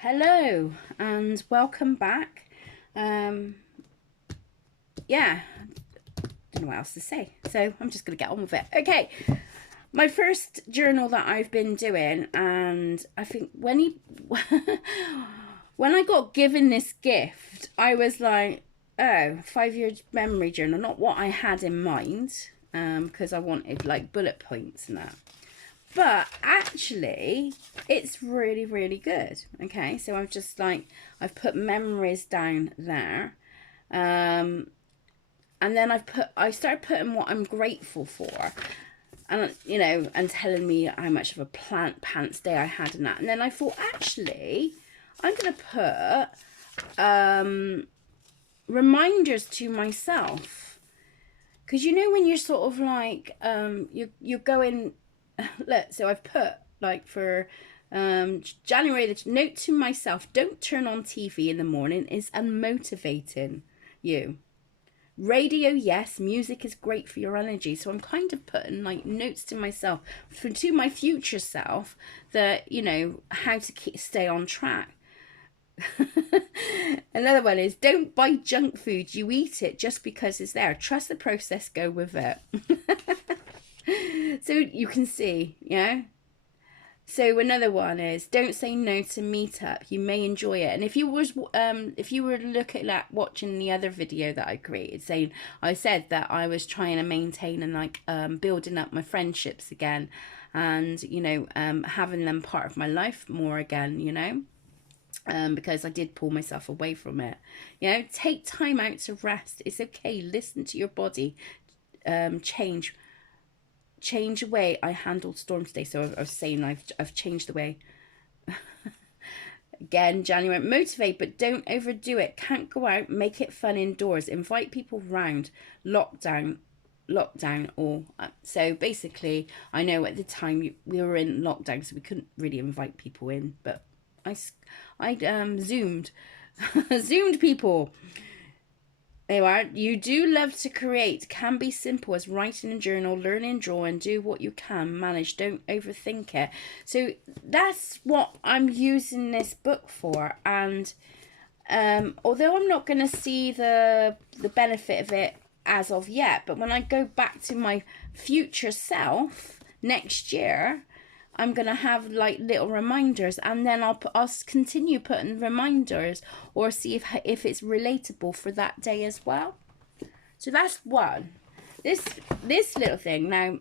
Hello and welcome back. Yeah, don't know what else to say, so I'm just gonna get on with it. Okay, my first journal that I've been doing, and I think when I got given this gift, I was like, oh, 5 year memory journal, not what I had in mind, because I wanted like bullet points and that. But actually, it's really, really good. Okay, so I've put memories down there. Um, and then I started putting what I'm grateful for. And, and telling me how much of a pants day I had and that. And then I thought, actually, I'm going to put reminders to myself. Because when you're sort of like, you're going, look, so I've put like for January, the note to myself: don't turn on TV in the morning, is unmotivating you. Radio, yes, music is great for your energy. So I'm kind of putting like notes to myself, to my future self, that how to stay on track. Another one is: don't buy junk food, you eat it just because it's there. Trust the process, go with it. So you can see, yeah. So another one is: don't say no to meetup. You may enjoy it. And if you were looking at watching the other video that I created, saying I said that I was trying to maintain and like building up my friendships again, and having them part of my life more again, because I did pull myself away from it. Take time out to rest. It's okay. Listen to your body. Change the way I handled storm today. So I was saying I've changed the way. Again, January, motivate, but don't overdo it. Can't go out, make it fun indoors. Invite people round. Lockdown. Or so basically, I know at the time we were in lockdown, so we couldn't really invite people in. But I zoomed, zoomed people. There you are. You do love to create. Can be simple as writing a journal, learning, drawing. Do what you can. Manage. Don't overthink it. So that's what I'm using this book for. And although I'm not going to see the benefit of it as of yet, but when I go back to my future self next year, I'm going to have like little reminders, and then I'll continue putting reminders or see if it's relatable for that day as well. So that's one. This little thing. Now,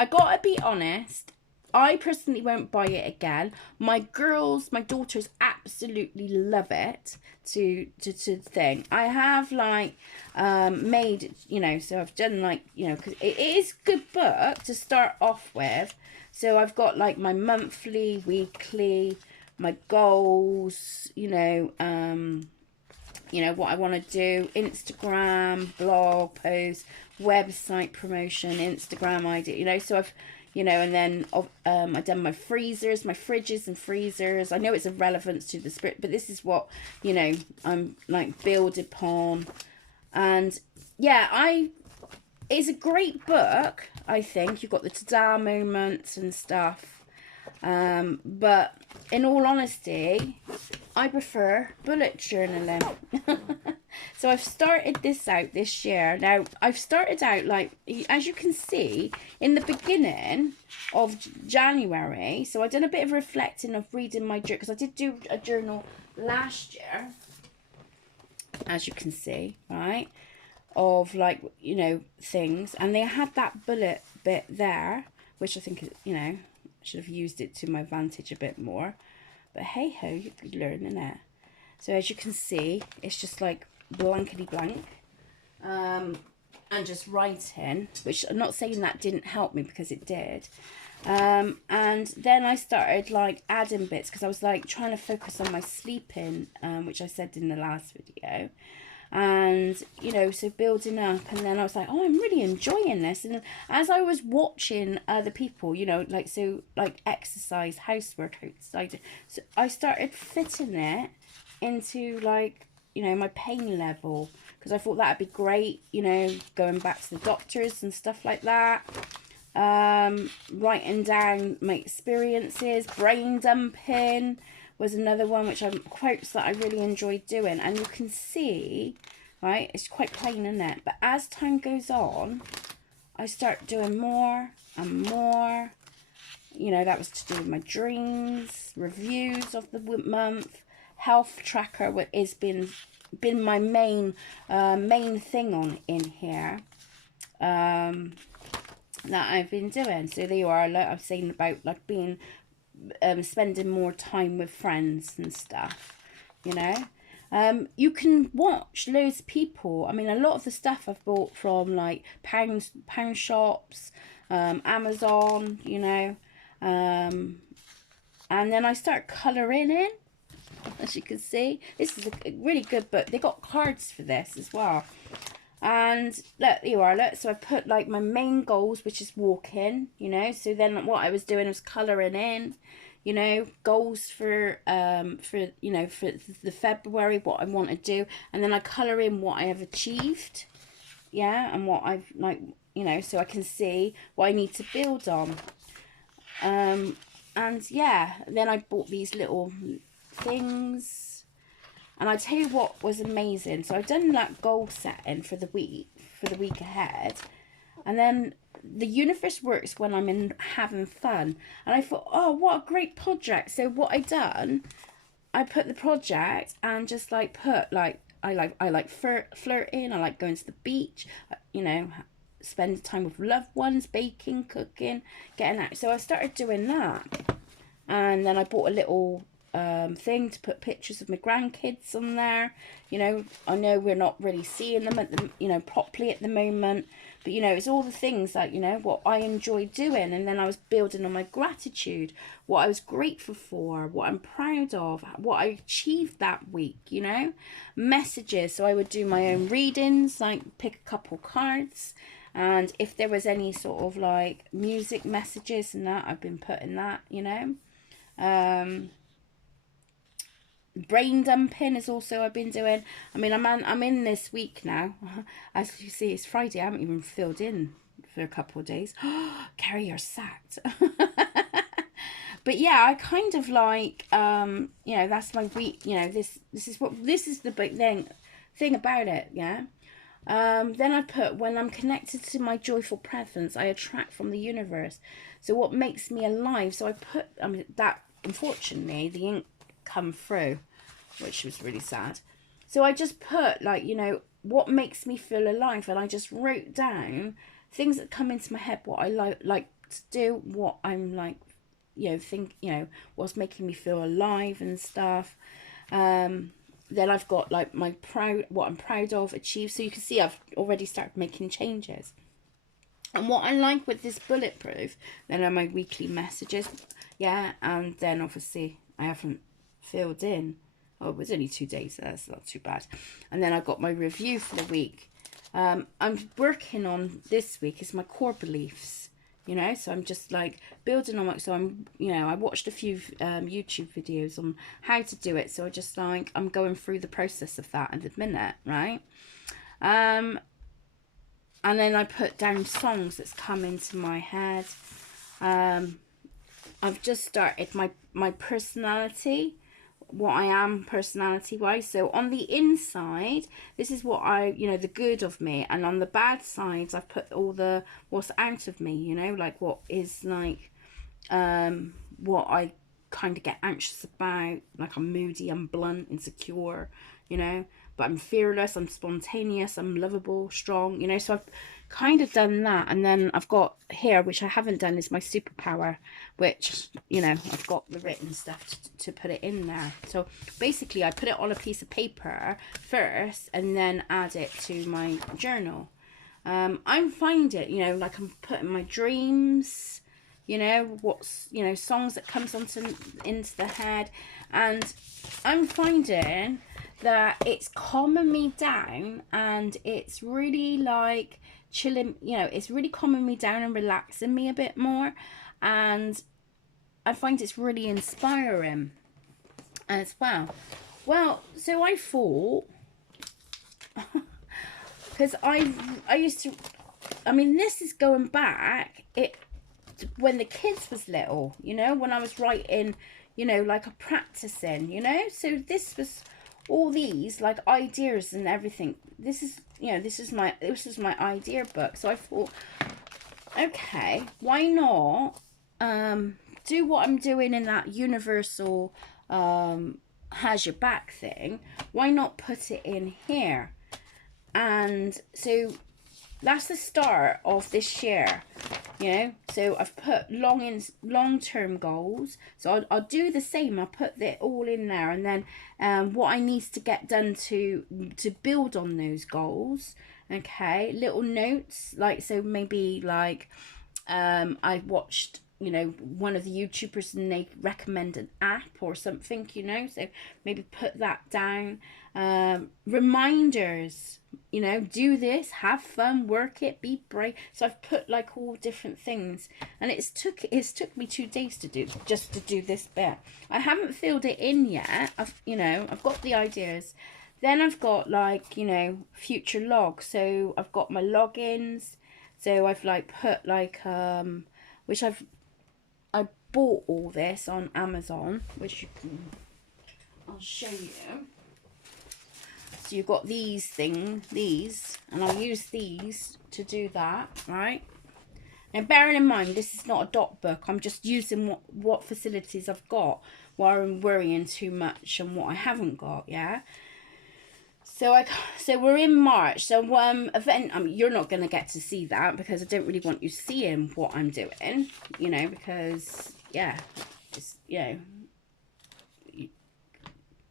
I got to be honest, I personally won't buy it again. My daughters absolutely love it to thing. I have like made, so I've done like, because it is a good book to start off with. So I've got like my monthly, weekly, my goals, what I want to do, Instagram, blog posts, website promotion, Instagram ID, so I've, and then I've done my freezers, my fridges and freezers. I know it's a relevance to the spirit, but this is what, I'm like build upon. And yeah, it's a great book, I think. You've got the ta-da moments and stuff. But in all honesty, I prefer bullet journaling. So I've started this out this year. Now, I've started out, like, as you can see, in the beginning of January. So I've done a bit of reflecting of reading my journal, because I did do a journal last year, as you can see, right? Of like, things. And they had that bullet bit there, which I think, should have used it to my advantage a bit more. But hey ho, you could learn, innit? So as you can see, it's just like blankety blank, and just writing, which I'm not saying that didn't help me, because it did. And then I started like adding bits, because I was like trying to focus on my sleeping, which I said in the last video. And so building up, and then I was like, oh, I'm really enjoying this. And as I was watching other people, like exercise, housework outside, so I started fitting it into like, my pain level, because I thought that'd be great, going back to the doctors and stuff like that. Writing down my experiences, brain dumping, was another one which quotes that I really enjoyed doing. And you can see, right, it's quite plain, isn't it? But as time goes on, I start doing more and more. You know, that was to do with my dreams, reviews of the month, health tracker has been my main thing on in here that I've been doing. So there you are. Like I've saying about like being spending more time with friends and stuff, you know. You can watch loads of people. I mean, a lot of the stuff I've bought from like pound shops, Amazon, you know. And then I start colouring in, as you can see. This is a really good book. They got cards for this as well. And look, you are, look, so I put like my main goals, which is walking, you know. So then what I was doing was colouring in, you know, goals for you know, for the February, what I want to do. And then I colour in what I have achieved, yeah, and what I've, like, you know, so I can see what I need to build on. And yeah, then I bought these little things, and I tell you what was amazing. So I've done that goal setting for the week ahead, and then the universe works when I'm having fun. And I thought, oh, what a great project. So what I done, I put the project and just like put like I like flirting, I like going to the beach, you know, spending time with loved ones, baking, cooking, getting out. So I started doing that, and then I bought a little thing to put pictures of my grandkids on there. You know, I know we're not really seeing them at the, you know, properly at the moment, but you know, it's all the things that, you know, what I enjoy doing. And then I was building on my gratitude, what I was grateful for, what I'm proud of, what I achieved that week, you know, messages. So I would do my own readings, like pick a couple cards, and if there was any sort of like music messages and that, I've been putting that, you know. Brain dumping is also I've been doing. I mean, I'm in this week now. As you see, it's Friday. I haven't even filled in for a couple of days. Carrie, you're sacked. But yeah, I kind of like, you know, that's my week. You know, this is the big thing about it. Yeah. Then I put, when I'm connected to my joyful presence, I attract from the universe. So what makes me alive? So I put, I mean, that, unfortunately, the ink come through, which was really sad. So I just put, like, you know, what makes me feel alive? And I just wrote down things that come into my head, what I like to do, what I'm like, you know, you know, what's making me feel alive and stuff. Then I've got like what I'm proud of, achieved. So you can see I've already started making changes. And what I like with this bulletproof, then are my weekly messages. Yeah, and then obviously I haven't filled in. Oh, it was only 2 days, so that's not too bad. And then I got my review for the week. I'm working on this week is my core beliefs. You know, so I'm just like building on it. So I'm, you know, I watched a few YouTube videos on how to do it. So I just like, I'm going through the process of that at the minute, right? And then I put down songs that's come into my head. I've just started my personality, what I am personality wise. So on the inside, this is what I, you know, the good of me, and on the bad sides I've put all the what's out of me, you know, like what is like what I kind of get anxious about, like I'm moody, I'm blunt, insecure, you know, but I'm fearless, I'm spontaneous, I'm lovable, strong, you know. So I've kind of done that. And then I've got here, which I haven't done, is my superpower, which, you know, I've got the written stuff to put it in there. So basically I put it on a piece of paper first and then add it to my journal. I'm finding, you know, like I'm putting my dreams, you know, what's, you know, songs that comes into the head, and I'm finding that it's calming me down, and it's really like chilling, you know, it's really calming me down and relaxing me a bit more, and I find it's really inspiring as well. Well, so I thought, because I used to, I mean, this is going back, when the kids was little, you know, when I was writing, you know, like a practicing, you know. So this was all these like ideas and everything. This is, you know, this is my idea book. So I thought, okay, why not do what I'm doing in that universal has your back thing? Why not put it in here? And so that's the start of this year, you know. So I've put long-term goals, so I'll do the same. I'll put it all in there, and then what I need to get done to build on those goals. Okay, little notes, like, so maybe like I watched, you know, one of the YouTubers and they recommend an app or something, you know, so maybe put that down. Reminders, you know, do this, have fun, work it, be brave. So I've put like all different things, and it's took me 2 days to do this bit. I haven't filled it in yet. I've got the ideas. Then I've got, like, you know, future logs. So I've got my logins. So I've like put like which I bought all this on Amazon, which I'll show you. So you've got these, and I'll use these to do that, right? Now, bearing in mind, this is not a dot book. I'm just using what facilities I've got, while I'm worrying too much on what I haven't got, yeah? So we're in March. So you're not going to get to see that, because I don't really want you seeing what I'm doing, you know, because, yeah, just, you know,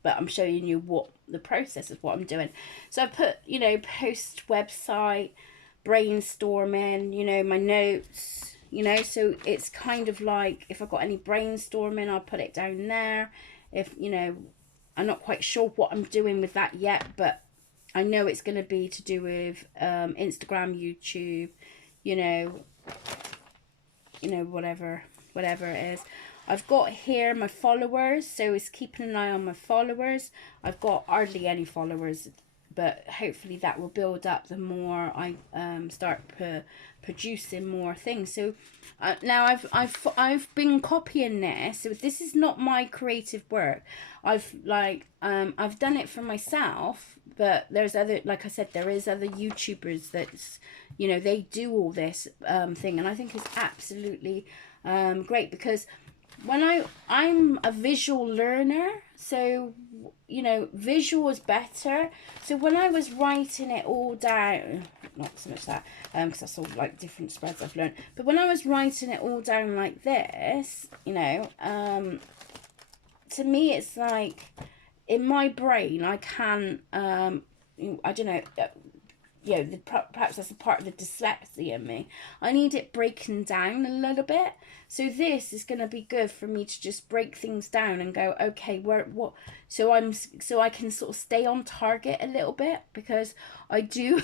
but I'm showing you what the process is, what I'm doing. So I put, you know, post website, brainstorming, you know, my notes, you know, so it's kind of like, if I've got any brainstorming, I'll put it down there. If, you know, I'm not quite sure what I'm doing with that yet, but I know it's going to be to do with Instagram, YouTube, you know, whatever it is. I've got here my followers, so it's keeping an eye on my followers. I've got hardly any followers, but hopefully that will build up the more I start producing more things. So now I've been copying this. So this is not my creative work. I've done it for myself, but there's other, like I said, there is other YouTubers that's, you know, they do all this thing, and I think it's absolutely great, because when I'm a visual learner, so, you know, visual is better. So when I was writing it all down, not so much that, because that's all like different spreads I've learned, but when I was writing it all down like this, you know, to me it's like, in my brain, I can, I don't know, you know, perhaps that's a part of the dyslexia in me. I need it breaking down a little bit. So this is going to be good for me to just break things down and go, okay, what? So I can sort of stay on target a little bit, because I do,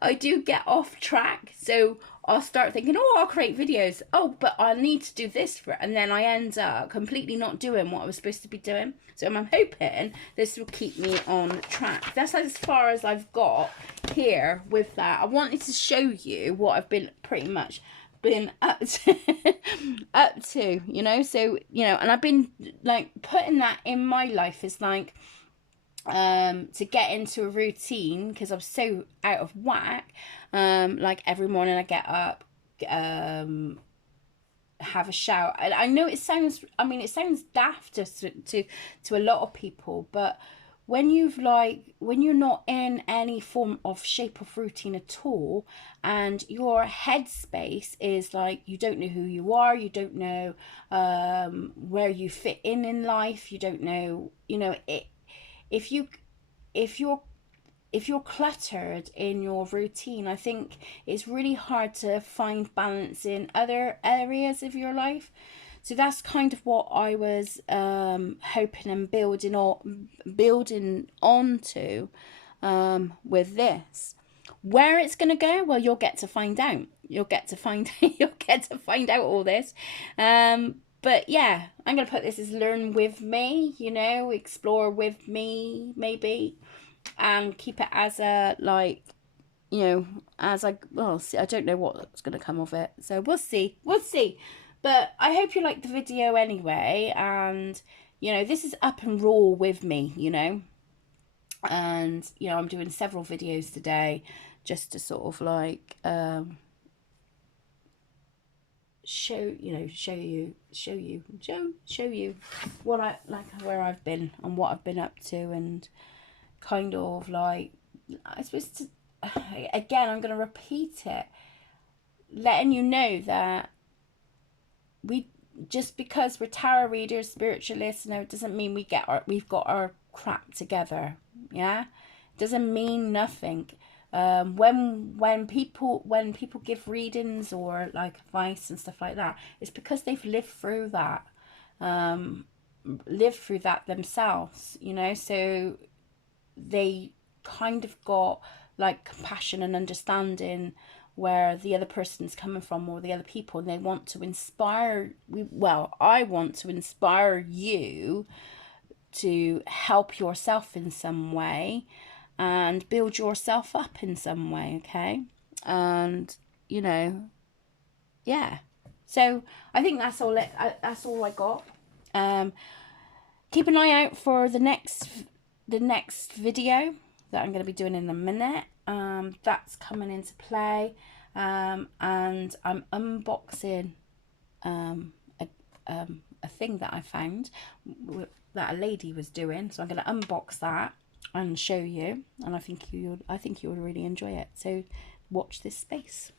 I do get off track. So I'll start thinking, oh, I'll create videos. Oh, but I need to do this for it. And then I end up completely not doing what I was supposed to be doing. So I'm hoping this will keep me on track. That's as far as I've got here with that. I wanted to show you what I've been pretty much up to, you know. So, you know, and I've been like putting that in my life as like to get into a routine, because I'm so out of whack. Like every morning I get up, have a shower. I know it sounds, I mean, it sounds daft to a lot of people, but when you're not in any form of shape of routine at all, and your headspace is like, you don't know who you are, you don't know where you fit in life, you don't know, you know, if you're cluttered in your routine, I think it's really hard to find balance in other areas of your life. So that's kind of what I was hoping and building onto with this. Where it's gonna go, well, you'll get to find out. You'll get to find out all this. But yeah, I'm gonna put this as learn with me, you know, explore with me, maybe, and keep it as a, like, you know, as I, well, see, I don't know what's gonna come of it, so we'll see. But I hope you liked the video anyway, and you know, this is up and raw with me, you know. And you know, I'm doing several videos today just to sort of like show you what I like, where I've been and what I've been up to, and kind of like, I suppose to, again, I'm going to repeat it, letting you know that we, just because we're tarot readers, spiritualists, no, it doesn't mean we've got our crap together. Yeah, doesn't mean nothing. When people give readings or like advice and stuff like that, it's because they've lived through that, themselves, you know. So they kind of got like compassion and understanding where the other person's coming from, or the other people, and they want to inspire. I want to inspire you to help yourself in some way and build yourself up in some way, okay? And you know, yeah. So I think that's all. That's all I got. Keep an eye out for the next video that I'm going to be doing in a minute. That's coming into play, and I'm unboxing a thing that I found that a lady was doing. So I'm going to unbox that and show you, and I think you would really enjoy it. So watch this space.